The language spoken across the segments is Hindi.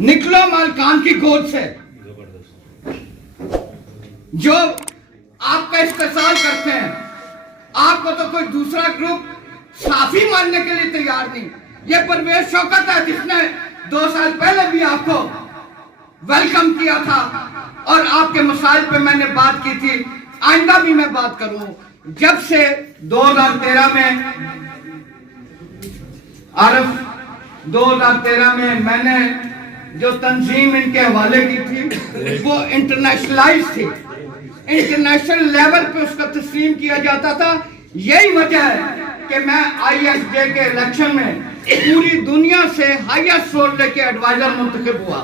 निकलो मालकान की गोद से जो आपका इस्तेसाल करते हैं। आपको तो कोई दूसरा ग्रुप साफी मानने के लिए तैयार नहीं। ये परवेज शौकत है जिसने 2 साल पहले भी आपको वेलकम किया था और आपके मसाइल पे मैंने बात की थी, आइंदा भी मैं बात करूं। जब से 2013 में आरफ 2013 में मैंने जो तंजीम इनके हवाले की थी वो इंटरनेशनलाइज थी, इंटरनेशनल लेवल पे उसका तस्लीम किया जाता था। यही वजह है कि मैं ISJ के इलेक्शन में पूरी दुनिया से हाईएस्ट वोट लेके एडवाइजर मुंतखब हुआ।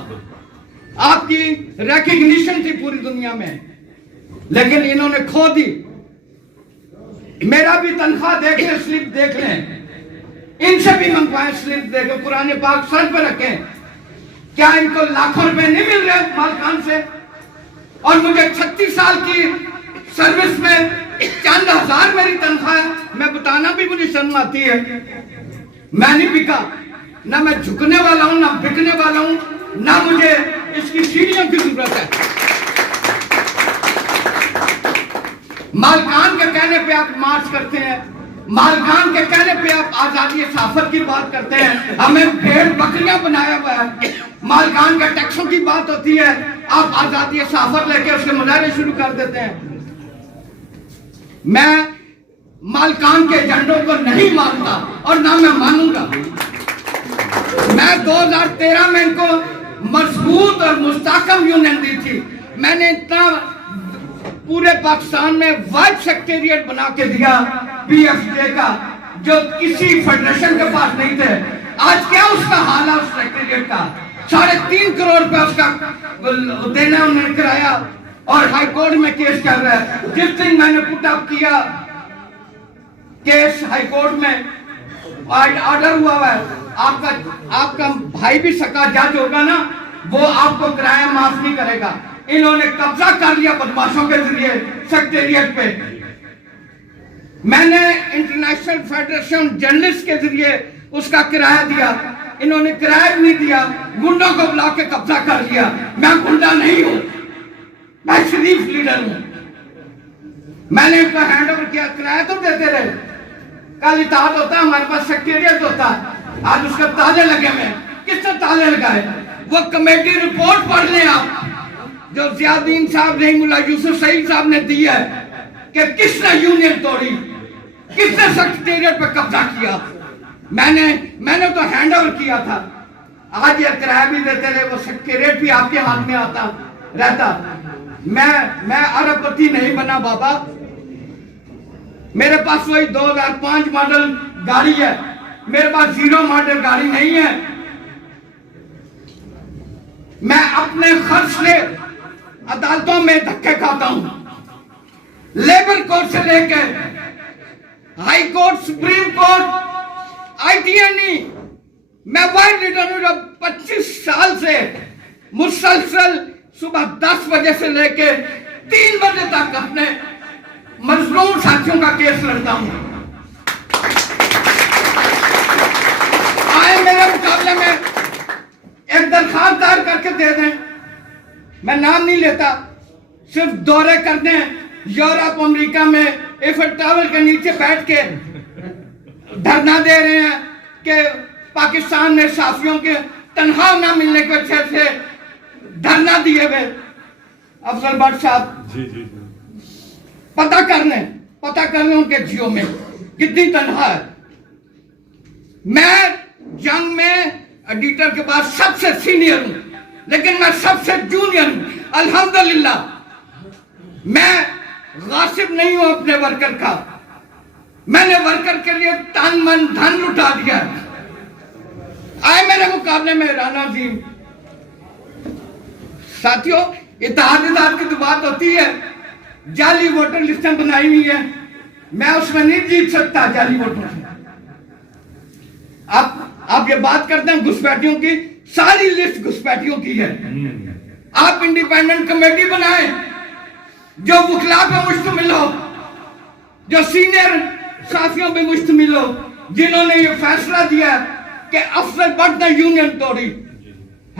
आपकी रिकग्निशन थी पूरी दुनिया में, लेकिन इन्होंने खो दी। मेरा भी तनख्वाह देख लें, स्लिप देख लें, इनसे भी मंगवाएं स्लिप देखें, कुरान पाक सर पर रखें। क्या इनको लाखों रुपए नहीं मिल रहे मालकान से? और मुझे 36 साल की सर्विस में चंद हजार मेरी तनख्वाह है। मैं बताना भी मुझे शर्म आती है। मैं नहीं बिका, ना मैं झुकने वाला हूं, ना बिकने वाला हूं, ना मुझे इसकी सीढ़ियों की जरूरत है। मालकान के कहने पे आप मार्च करते हैं, मालकान के कहने पे आप आजादी सफर की बात करते हैं। हमें भेड़ बकरियां बनाया हुआ है। मालकान के टैक्सों की बात होती है, आप आजादी सफर लेके उसके मुजाहरे शुरू कर देते हैं। मैं मालकान के एजेंडों को नहीं मानता और ना मैं मानूंगा। मैं 2013 में इनको मजबूत और मुस्तहकम यूनियन दी थी। मैंने इतना पूरे पाकिस्तान में वाइड सेक्रेटेरिएट बना के दिया PFJ का, जो किसी फेडरेशन के पास नहीं थे। आज क्या उसका हाल है उस सेक्रेटेरिएट का? 3.5 करोड़ रुपया उसका देना उन्होंने कराया और हाई कोर्ट में केस चल रहा है। जिस दिन मैंने पुट अप किया केस हाई कोर्ट में, ऑर्डर हुआ है, आपका भाई भी सका जज होगा ना, वो आपको किराया माफ नहीं करेगा। इन्होंने कब्जा कर लिया बदमाशों के जरिए सेक्रेटेरिएट पे। मैंने इंटरनेशनल फेडरेशन जर्नलिस्ट के जरिए उसका किराया दिया, इन्होंने किराया नहीं दिया, गुंडों को बुला के कब्जा कर लिया। मैं गुंडा नहीं हूं, मैं शरीफ लीडर हूं। मैंने इनको हैंड ओवर किया, किराया तो देते रहे। कल इताद होता है, हमारे पास सेक्रेटेरिएट होता है, आज उसका ताले लगे हुए। किसने ताले लगाए? वो कमेटी रिपोर्ट पढ़ लें आप, जो जियादीन साहब रहीमुल्लाह यूसुफ सईद साहब ने दी है कि किसने यूनियन तोड़ी, किसने सेक्रेटेरिएट पे कब्जा किया। मैंने तो हैंड ओवर किया था। आज ये किराया भी देते रहे, वो सेक्रेटेरिएट भी आपके हाथ में आता रहता। मैं अरबपति नहीं बना बाबा। मेरे पास वही 2005 मॉडल गाड़ी है, मेरे पास 0 मॉडल गाड़ी नहीं है। मैं अपने खर्च से अदालतों में धक्के खाता हूं, लेबर कोर्ट से लेकर high court, supreme court, ITNE। मैं वही लीडर हूं जो 25 साल से मुसलसल सुबह 10 बजे से लेकर 3 बजे तक अपने मजलूम साथियों का केस लड़ता हूं। आए मेरे मुकाबले में एक दरखास्त दायर करके दे दें, मैं नाम नहीं लेता, सिर्फ दौरे करते हैं यूरोप अमेरिका में एफिल टावर के नीचे बैठ के धरना दे रहे हैं कि पाकिस्तान में साफियों के तनख्वाह ना मिलने की वजह से धरना दिए हुए। अफजल भट्ट साहब पता कर लें उनके जियो में कितनी तनख्वाह है। मैं जंग में एडिटर के बाद सबसे सीनियर हूं, लेकिन मैं सबसे जूनियर हूं। अल्हम्दुलिल्लाह मैं गासिब नहीं हूं अपने वर्कर का। मैंने वर्कर के लिए तन मन धन लुटा दिया। आए मेरे मुकाबले में राणा जी। साथियों, इत्तेहाद की तो बात होती है, जाली वोटर लिस्टें बनाई हुई है, मैं उसमें नहीं जीत सकता जाली वोटों से। आप ये बात करते हैं घुसपैठियों की, सारी लिस्ट घुसपैठियों की है। आप इंडिपेंडेंट कमेटी बनाएं जो वकला पे मुश्तमिल हो, जो सीनियर साथियों पे मुश्तमिल हो, जिन्होंने ये फैसला दिया कि अफजल भट्ट ने यूनियन तोड़ी